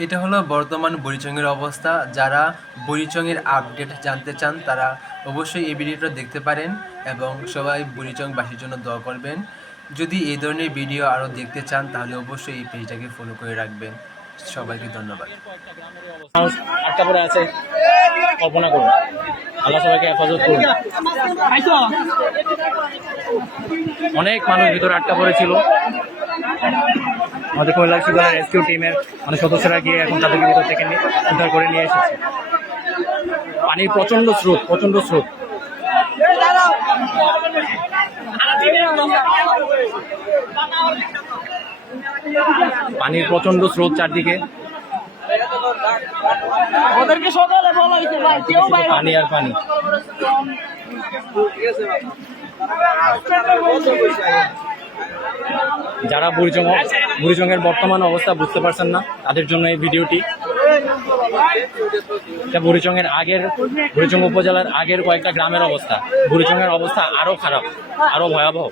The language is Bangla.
এটা হলো বর্তমান বুড়িচংয়ের অবস্থা। যারা বুড়িচংয়ের আপডেট জানতে চান তারা অবশ্যই এই ভিডিওটা দেখতে পারেন এবং সবাই বুড়িচংবাসীর জন্য দোয়া করবেন। যদি এই ধরনের ভিডিও আরও দেখতে চান তাহলে অবশ্যই এই পেজটাকে ফলো করে রাখবেন। সবাইকে ধন্যবাদ। আটকা পড়ে আছে, কল্পনা করুন। আল্লাহ সবাইকে হেফাজত করুন। অনেক মানুষ ভিতরে আটকা পড়েছিল। আমাদের কৈলাস বিভাগের রেস্কিউ টিমের মানে সদস্যরা গিয়ে এখন তাদেরকে ভিতর থেকে উদ্ধার করে নিয়ে এসেছে। পানির প্রচন্ড স্রোত। পানির প্রচন্ড স্রোত চারদিকে, পানি আর পানি। যারা বুড়িচংয়ের বর্তমান অবস্থা বুঝতে পারছেন না তাদের জন্য এই ভিডিওটি। এটা বুড়িচং উপজেলার আগের কয়েকটা গ্রামের অবস্থা। বুড়িচংয়ের অবস্থা আরো খারাপ, আরো ভয়াবহ।